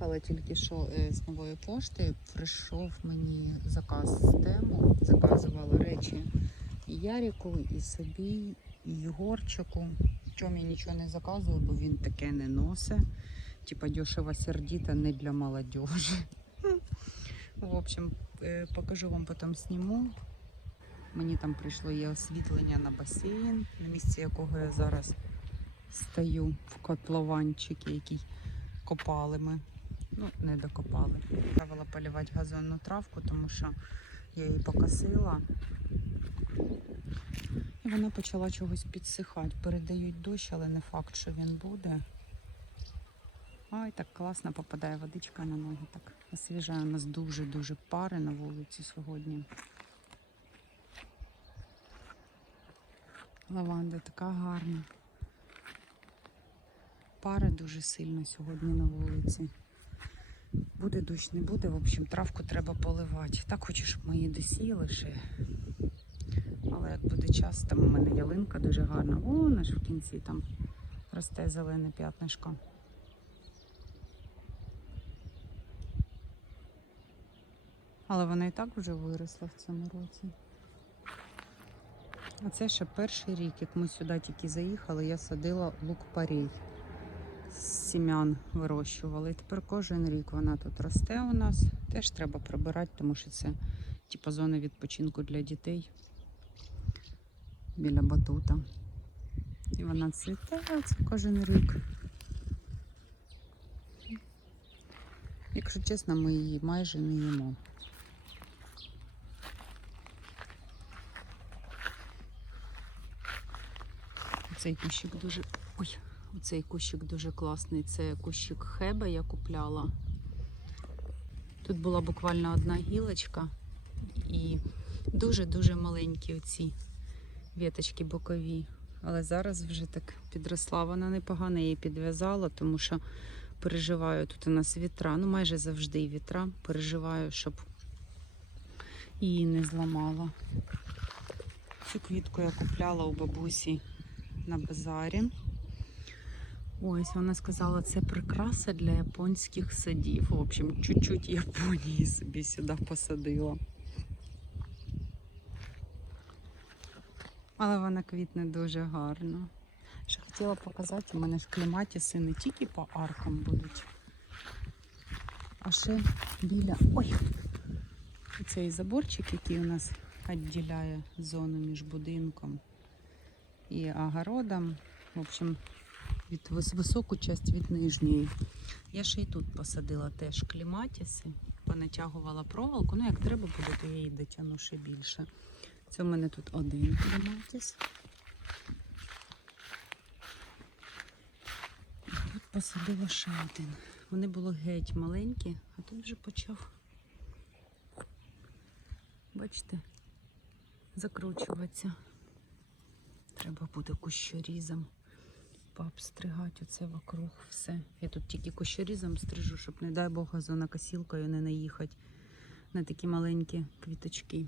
Приїхала тільки що е, з нової пошти. Прийшов мені заказ з тему. Заказувала речі і Ярику, і собі, і Єгорчику. Тьомі нічого не заказую, бо він таке не носить. Типа дешево сердіта не для молодежи. В общем, е, покажу вам потім сніму. Мені там прийшло є освітлення на басейн, на місці якого я зараз стою в котлованчики, який копали ми. Ну, не докопали. Ставила полювати газонну травку, тому що я її покосила. І вона почала чогось підсихати. Передають дощ, але не факт, що він буде. Ай, так класно попадає водичка на ноги. Так освіжає. У нас дуже-дуже пари на вулиці сьогодні. Лаванда така гарна. Пари дуже сильно сьогодні на вулиці. Буде дощ, не буде. В общем, травку треба поливати. Так хочу, щоб ми її досіяли ще. Але як буде час, там у мене ялинка дуже гарна. Вон аж в кінці там росте зелене п'ятнишко. Але вона і так вже виросла в цьому році. А це ще перший рік, як ми сюди тільки заїхали, я садила лук парей. Сім'ян вирощували. І тепер кожен рік вона тут росте у нас. Теж треба прибирати, тому що це типу зона відпочинку для дітей біля батута. І вона цвіте кожен рік. Якщо чесно, ми її майже не їмо. Цей кущик дуже. Ой, оцей кущик дуже класний. Це кущик хеба я купляла. Тут була буквально одна гілочка і дуже-дуже маленькі оці віточки бокові. Але зараз вже так підросла вона непогано, її підв'язала, тому що переживаю, тут у нас вітра, ну майже завжди вітра. Переживаю, щоб її не зламала. Цю квітку я купляла у бабусі на базарі. Ось вона сказала, це прикраса для японських садів. В общем, чуть-чуть Японії собі сюди посадила. Але вона квітне дуже гарно. Ще хотіла показати, у мене ж кліматіси не тільки по аркам будуть, а ще біля. Ой! Цей заборчик, який у нас відділяє зону між будинком і огородом. В общем, від високу часть від нижньої. Я ще й тут посадила теж кліматіси, понатягувала проволоку. Ну, як треба буде, то я її дотягну ще більше. Це в мене тут один кліматіс. Тут посадила ще один. Вони були геть маленькі, а тут вже почав, бачите, закручуватися. Треба буде кущорізом пообстригати оце вокруг все. Я тут тільки кущорізом стрижу, щоб, не дай Бог, газонокосілкою не наїхати на такі маленькі квіточки.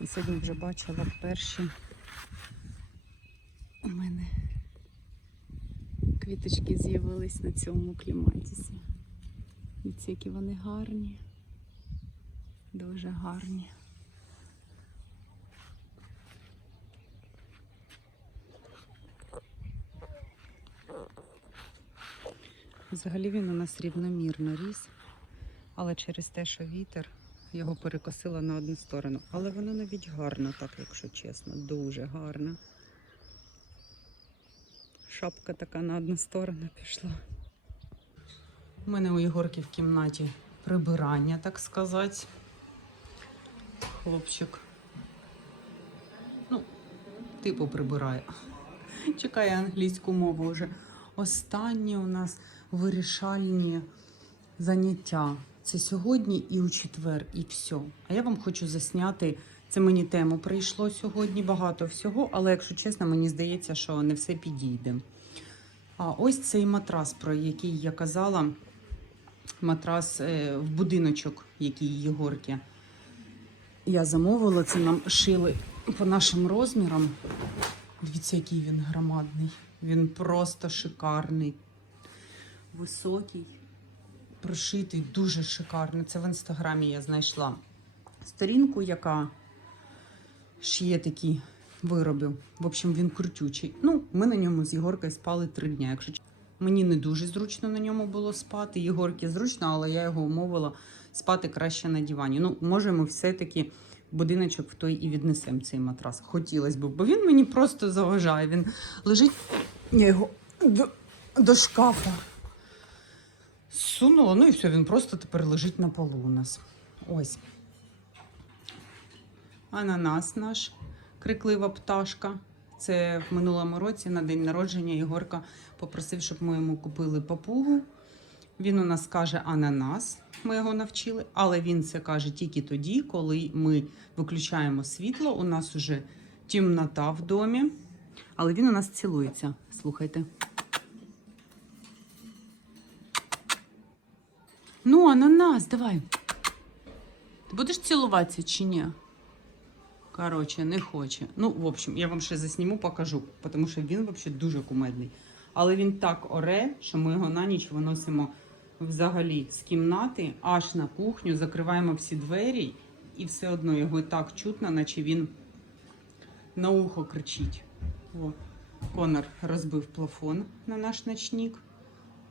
І сьогодні вже бачила перші у мене квіточки з'явились на цьому кліматісі. І які вони гарні. Дуже гарні. Взагалі він у нас рівномірно ріс, але через те, що вітер його перекосило на одну сторону. Але воно навіть гарно, так, якщо чесно, дуже гарно. Шапка така на одну сторону пішла. У мене у Єгорки в кімнаті прибирання, так сказати. Хлопчик. Ну, типу прибирає. Чекає англійську мову вже. Останні у нас вирішальні заняття. Це сьогодні і у четвер, і все. А я вам хочу засняти. Це мені тему прийшло сьогодні, багато всього, але якщо чесно, мені здається, що не все підійде. А ось цей матрас, про який я казала, матрас е, в будиночок, який Єгорки. Я замовила, це нам шили по нашим розмірам. Дивіться, який він громадний. Він просто шикарний. Високий, прошитий, дуже шикарний. Це в інстаграмі я знайшла сторінку, яка шиє такі вироби. В общем, він крутючий. Ну, ми на ньому з Єгоркою спали три дні. Якщо мені не дуже зручно на ньому було спати. Єгорки зручно, але я його умовила спати краще на дивані. Ну, може, ми все-таки будиночок в той і віднесемо цей матрас. Хотілося б, бо він мені просто заважає. Він лежить. Я його до, до шкафа сунула. Ну і все, він просто тепер лежить на полу у нас. Ось. Ананас наш, криклива пташка. Це в минулому році на день народження Єгорка попросив, щоб ми йому купили папугу. Він у нас каже ананас, ми його навчили, але він це каже тільки тоді, коли ми виключаємо світло. У нас уже темнота в домі. Але він у нас цілується. Слухайте. Ну, ананас, давай. Ти будеш цілуватися чи ні? Коротше, не хоче. Ну, в общем, я вам ще засніму, покажу, тому що він взагалі дуже кумедний. Але він так оре, що ми його на ніч виносимо взагалі з кімнати аж на кухню, закриваємо всі двері, і все одно його так чутно, наче він на ухо кричить. О, Конор розбив плафон на наш ночник.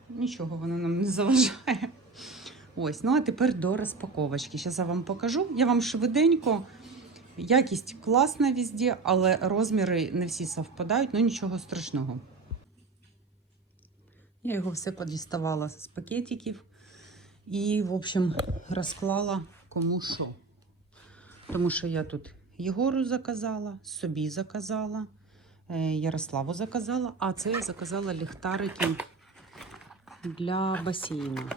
Нічого воно нам не заважає. Ось, ну а тепер до розпаковочки. Зараз я вам покажу. Я вам швиденько. Якість класна везде, але розміри не всі совпадають, ну нічого страшного. Я його все подіставала з пакетиків і, в общем, розклала кому що. Тому що я тут Єгору заказала, собі заказала, е, Ярославу заказала, а це я заказала ліхтарики для басейну.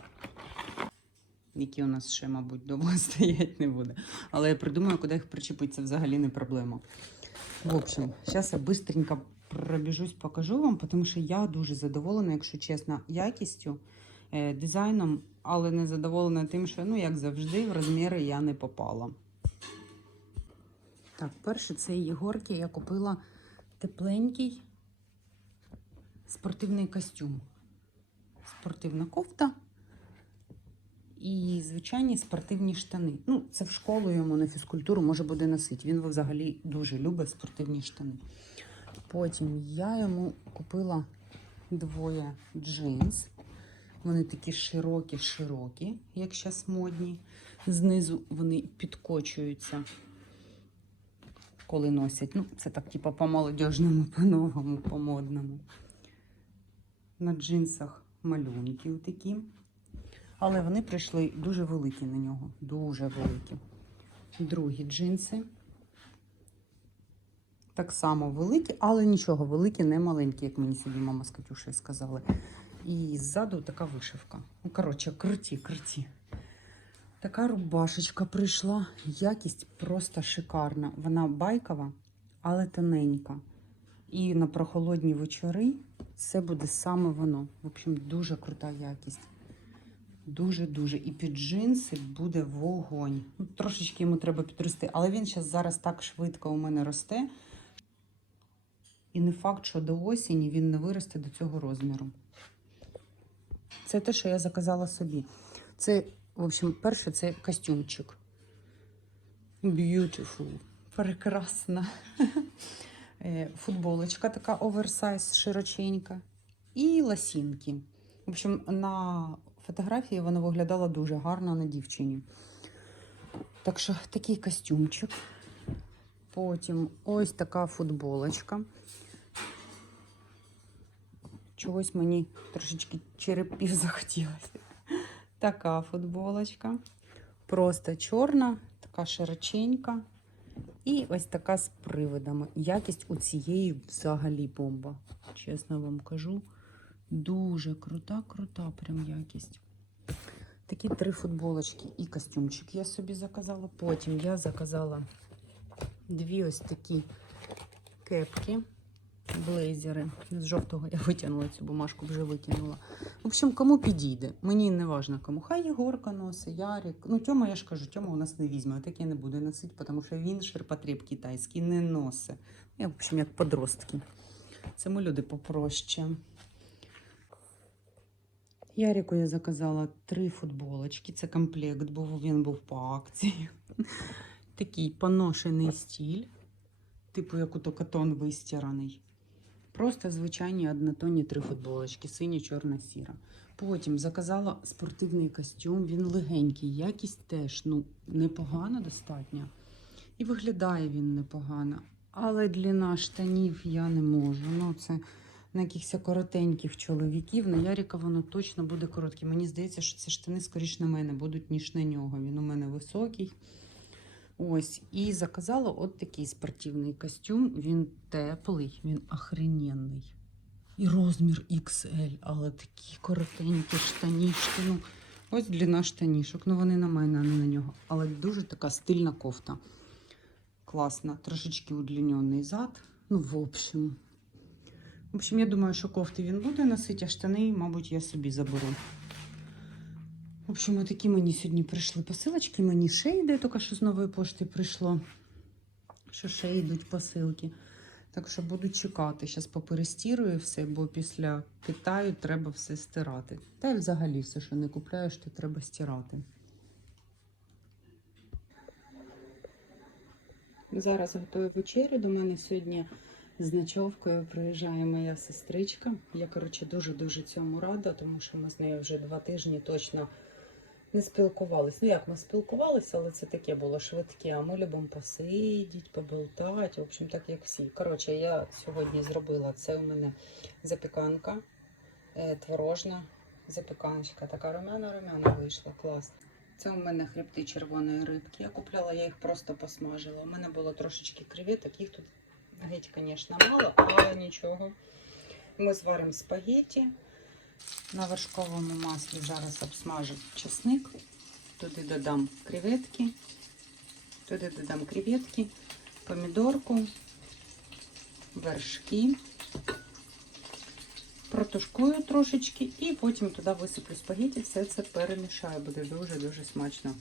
Які у нас ще, мабуть, довго стоять не буде. Але я придумаю, куди їх причепити, це взагалі не проблема. В общем, зараз я швидко пробіжусь, покажу вам, тому що я дуже задоволена, якщо чесно, якістю, е, дизайном, але не задоволена тим, що, ну, як завжди, в розміри я не попала. Так, перше це Єгорки я купила тепленький спортивний костюм. Спортивна кофта і звичайні спортивні штани. Ну, це в школу йому на фізкультуру може буде носити. Він взагалі дуже любить спортивні штани. Потім я йому купила двоє джинс. Вони такі широкі-широкі, як зараз модні. Знизу вони підкочуються, коли носять. Ну, це так, типу, по молодіжному, по-новому, по-модному. На джинсах малюнки такі. Але вони прийшли дуже великі на нього. Дуже великі. Другі джинси. Так само великі, але нічого, великі, не маленькі, як мені сьогодні мама з Катюшею сказали. І ззаду така вишивка. Ну, коротше, круті, круті. Така рубашечка прийшла. Якість просто шикарна. Вона байкова, але тоненька. І на прохолодні вечори це буде саме воно. В общем, дуже крута якість. Дуже-дуже. І під джинси буде вогонь. Ну, трошечки йому треба підрости, але він зараз так швидко у мене росте. І не факт, що до осені він не виросте до цього розміру. Це те, що я заказала собі. Це, в общем, перше, це костюмчик. Beautiful. Прекрасна. Е, Футболочка така оверсайз, широченька. І ласінки. В общем, на фотографії вона виглядала дуже гарно на дівчині. Так що такий костюмчик. Потім ось така футболочка. Чогось мені трошечки черепів захотілося. Така футболочка. Просто чорна, така широченька. І ось така з приводами. Якість у цієї взагалі бомба. Чесно вам кажу. Дуже крута, крута прям якість. Такі три футболочки і костюмчик я собі заказала. Потім я заказала дві ось такі кепки. блейзери. З жовтого я витягнула цю бумажку, вже витягнула. В общем, кому підійде. Мені не важно кому. Хай Єгорка носить, Ярик. Ну, Тьома, я ж кажу, Тьома у нас не візьме, таке не буде носити, тому що він ширпотреб китайський не носить. Я, в общем, як подростки. Це ми люди попроще. Ярику я заказала три футболочки. Це комплект, був він був по акції. Такий поношений стіль, типу як ото катон вистираний. Просто звичайні однотонні три футболочки, синя, чорна, сіра. Потім заказала спортивний костюм, він легенький, якість теж ну, непогана достатньо. І виглядає він непогано. Але длина штанів я не можу. Ну, це на якихось коротеньких чоловіків. На Яріка воно точно буде коротке. Мені здається, що ці штани скоріш на мене будуть, ніж на нього. Він у мене високий. Ось, і заказала от такий спортивний костюм. Він теплий, він охрененний. І розмір XL, але такі коротенькі штанішки. Ну, ось длина штанішок. Ну, вони на мене, а не на нього. Але дуже така стильна кофта. Класна. Трошечки удлінений зад. Ну, в общем. В общем, я думаю, що кофти він буде носити, а штани, мабуть, я собі заберу. В общем, такі мені сьогодні прийшли посилочки. Мені ще йде, тільки що з нової пошти прийшло. Що ще йдуть посилки. Так що буду чекати. Зараз поперестірую все, бо після Китаю треба все стирати. Та й взагалі все, що не купляєш, то треба стирати. Зараз готую вечерю. До мене сьогодні з ночовкою приїжджає моя сестричка. Я, коротше, дуже-дуже цьому рада, тому що ми з нею вже два тижні точно не спілкувалися. Ну як ми спілкувалися, але це таке було швидке. А ми любимо посидіти, поболтати. В общем, так як всі. Коротше, я сьогодні зробила це у мене запіканка е, творожна запіканочка. Така румяна-румяна вийшла. Клас. Це у мене хребти червоної рибки. Я купляла, я їх просто посмажила. У мене було трошечки креветок, їх тут геть, звісно, мало, але нічого. Ми зваримо спагетті. На вершковому маслі зараз обсмажу чесник. Туди додам креветки. Туди додам креветки, помідорку, вершки. Протушкую трошечки і потім туди висиплю спагетті. Все це перемішаю. Буде дуже-дуже смачно.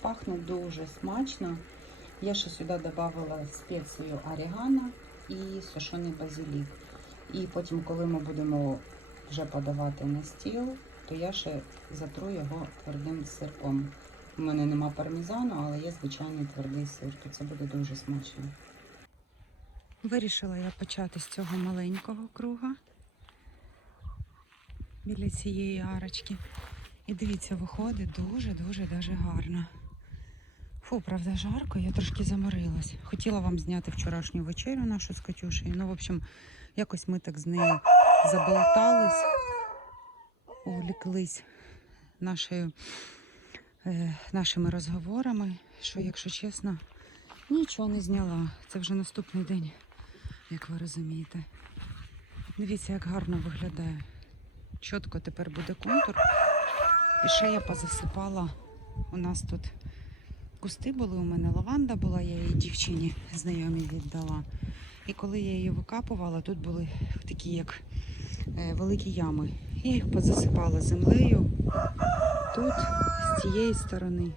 Пахне дуже смачно. Я ще сюди додавала спецію орегано і сушений базилік. І потім, коли ми будемо вже подавати на стіл, то я ще затру його твердим сирком. У мене нема пармезану, але є звичайний твердий сир, то це буде дуже смачно. Вирішила я почати з цього маленького круга біля цієї арочки. І дивіться, виходить дуже-дуже дуже гарно. Фу, правда, жарко, я трошки заморилась. Хотіла вам зняти вчорашню вечерю нашу з Катюшею. Ну, в общем, якось ми так з нею заболтались, увлеклись нашою, е, нашими розговорами, що, якщо чесно, нічого не зняла. Це вже наступний день, як ви розумієте. Дивіться, як гарно виглядає. Чітко тепер буде контур. І ще я позасипала. У нас тут кусти були у мене, лаванда була, я її дівчині знайомій віддала. І коли я її викапувала, тут були такі як е, великі ями. Я їх позасипала землею тут, з цієї сторони,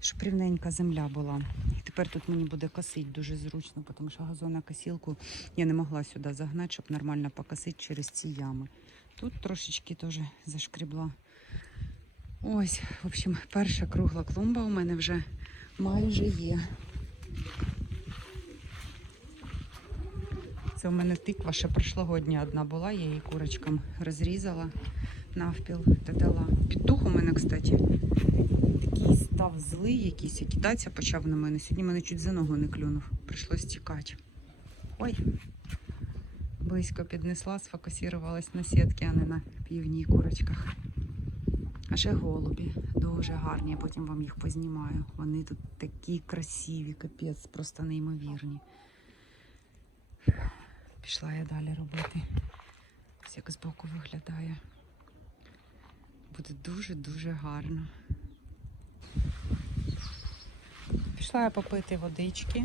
щоб рівненька земля була. І тепер тут мені буде косити дуже зручно, тому що газонокосілку я не могла сюди загнати, щоб нормально покосити через ці ями. Тут трошечки теж зашкрібла. Ось, в общем, перша кругла клумба у мене вже майже є. Це у мене тиква ще прошлогодня одна була, я її курочкам розрізала навпіл, додала. Петух у мене, кстати, такий став злий якийсь, кидатися почав на мене. Сьогодні мене чуть за ногу не клюнув. Прийшлось тікати. Ой, близько піднесла, сфокусувалась на сітки, а не на півній курочках. Ще голубі дуже гарні. Я потім вам їх познімаю. Вони тут такі красиві, капець, просто неймовірні. Пішла я далі робити. Ось як збоку виглядає. Буде дуже-дуже гарно. Пішла я попити водички,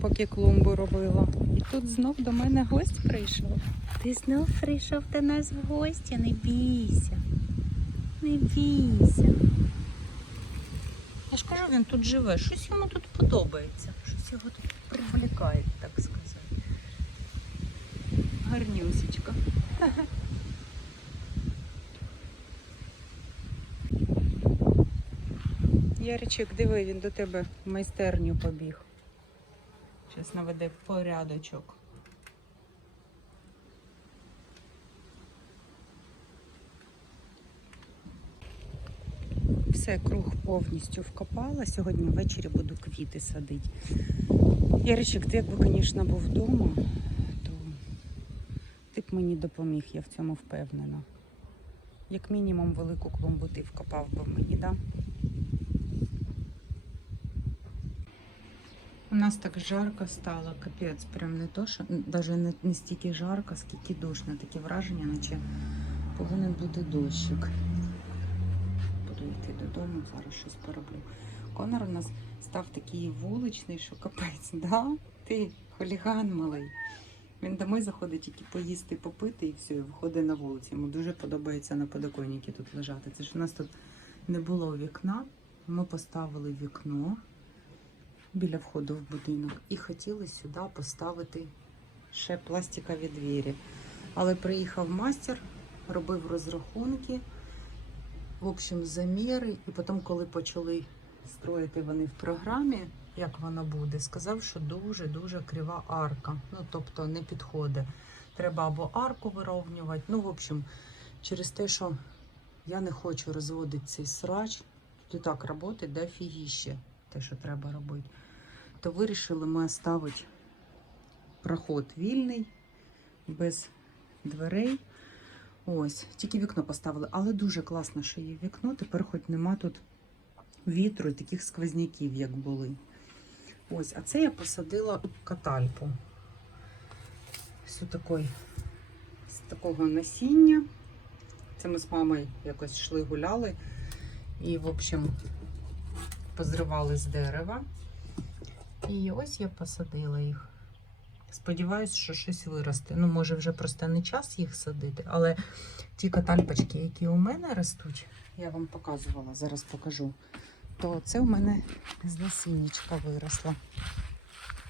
поки клумбу робила. І тут знов до мене гость прийшов. Ти знов прийшов до нас в гості, не бійся. Не бійся. Я ж кажу, він тут живе, щось йому тут подобається, щось його тут привлікає, так сказати. Гарнюсечка. Яричок, диви, він до тебе в майстерню побіг. Зараз наведе порядочок. Все, круг повністю вкопала. Сьогодні ввечері буду квіти садити. Яричок, ти якби, звісно, був вдома, то ти б мені допоміг, я в цьому впевнена. Як мінімум велику клумбу ти вкопав би мені, да? У нас так жарко стало, капець, прям не то, що навіть не, не стільки жарко, скільки душно. Таке враження, наче повинен бути дощик. Додому, зараз щось пороблю. Конор у нас став такий вуличний, що капець, да? Ти хуліган малий. Він домой заходить тільки поїсти, попити і все, і виходить на вулицю. Йому дуже подобається на подоконнику тут лежати. Це ж у нас тут не було вікна. Ми поставили вікно біля входу в будинок і хотіли сюди поставити ще пластикові двері. Але приїхав мастер, робив розрахунки, в общем, заміри, і потім, коли почали строїти вони в програмі, як воно буде, сказав, що дуже-дуже крива арка. Ну, тобто не підходить. Треба або арку вирівнювати. Ну, в общем, через те, що я не хочу розводити цей срач, тут і так працює, да фігіще, те, що треба робити то вирішили ми оставити проход вільний, без дверей. Ось, тільки вікно поставили, але дуже класно, що є вікно. Тепер хоч нема тут вітру і таких сквозняків, як були. Ось, а це я посадила катальпу. З такої, з такого насіння. Це ми з мамою якось йшли гуляли. І, в общем, позривали з дерева. І ось я посадила їх. Сподіваюсь, що щось виросте. Ну, може, вже просто не час їх садити, але ті катальпочки, які у мене ростуть, я вам показувала, зараз покажу. То це у мене з насіннячка виросла.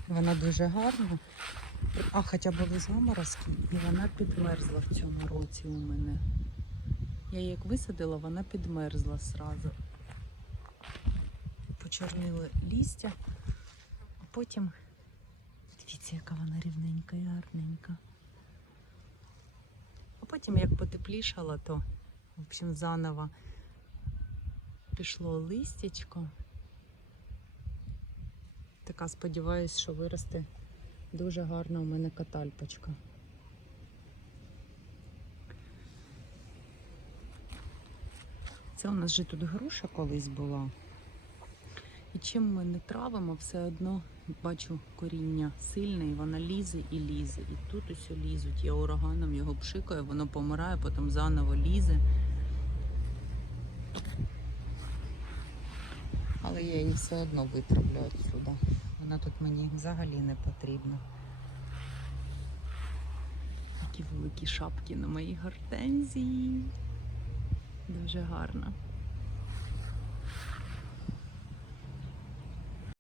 Вона дуже гарна. А хоча були заморозки, і вона підмерзла в цьому році у мене. Я її як висадила, вона підмерзла зразу. Почорнили лістя. Потім дивіться, яка вона рівненька і гарненька. А потім, як потеплішала, то в общем, заново пішло листячко. Така сподіваюсь, що виросте дуже гарна у мене катальпочка. Це у нас же тут груша колись була. Чим ми не травимо, все одно бачу коріння сильне, і вона лізе і лізе. І тут усе лізуть. Я ураганом його пшикаю, воно помирає, потім заново лізе. Але я її все одно витравлю отсюди. Вона тут мені взагалі не потрібна. Такі великі шапки на моїй гортензії. Дуже гарно.